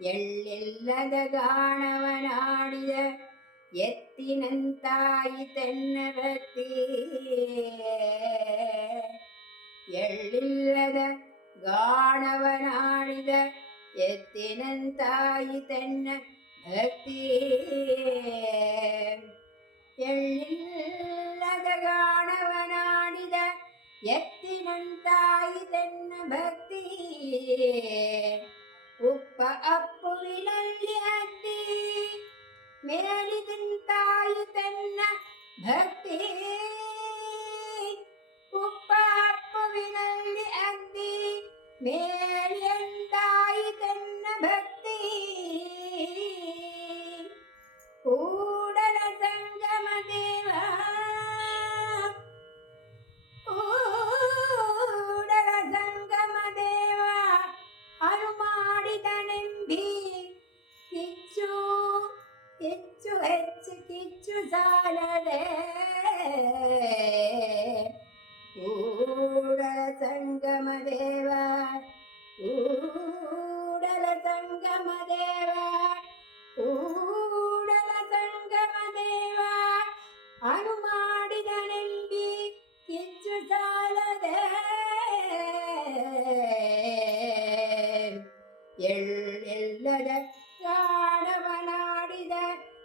ಎಳ್ಳಿಲ್ಲದ ಗಾಣವನಾಡಿದ ಎತ್ತಿನಂತಾಯಿತೆನ್ನ ಭಕ್ತಿ. ಎಳ್ಳಿಲ್ಲದ ಗಾಣವನಾಡಿದ ಎತ್ತಿನಂತಾಯಿತೆನ್ನ ಭಕ್ತಿ. ಎಳ್ಳಿಲ್ಲದ ಗಾಣವನಾಡಿದ ಎತ್ತಿನಂತಾಯಿತೆನ್ನ ಭಕ್ತಿ. ಉಪ್ಪ ಅಪ್ಪುವಿನಲ್ಲಿ ಅದ್ದಿ ಮೇಲಿದಂತಾಯಿತೆನ್ನ ಭಕ್ತಿ. ಉಪ್ಪ ಅಪ್ಪುವಿನಲ್ಲಿ ಅದ್ದಿ ಮೇಲಿದಂತಾಯಿತೆನ್ನ ಭಕ್ತಿ. ಕೂಡಲ ಸಂಗಮ ದೇವ ಕೂಡಲ ಸಂಗಮ ದೇವ ಅನು ಮಾಡಿದನೆಂಬಿ ಕಿಚ್ಚು ಕಿಚ್ಚು ಹೆಚ್ಚು ಕಿಚ್ಚು ಸಾಲದೆ. ಕೂಡಲ ಸಂಗಮ ದೇವ ಕೂಡಲ ಸಂಗಮ ದೇವ ಕೂಡಲ ಸಂಗಮ ದೇವ ಅನು ಮಾಡಿದನೆಂಬಿ ಕಿಚ್ಚು ಸಾಲದೆ. ಎಳ್ಳಿಲ್ಲದ ಗಾಣವನಾಡಿದ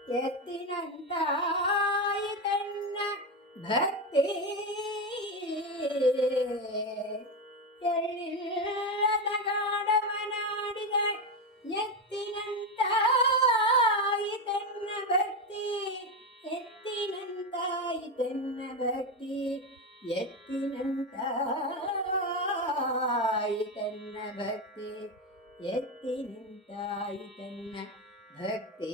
ಎತ್ತಿನಂತಾಯಿತೆನ್ನ ಭಕ್ತಿ. ಎಳ್ಳಿಲ್ಲದ ಗಾಣವನಾಡಿದ ಎತ್ತಿನಂತಾಯಿತೆನ್ನ ಭಕ್ತಿ. ಎತ್ತಿನಂತಾಯಿತೆನ್ನ ಭಕ್ತಿ. ಎತ್ತಿನಂತಾಯಿತೆನ್ನ ಭಕ್ತಿ. ಎತ್ತಿನಂತಾಯಿತೆನ್ನ ಭಕ್ತಿ.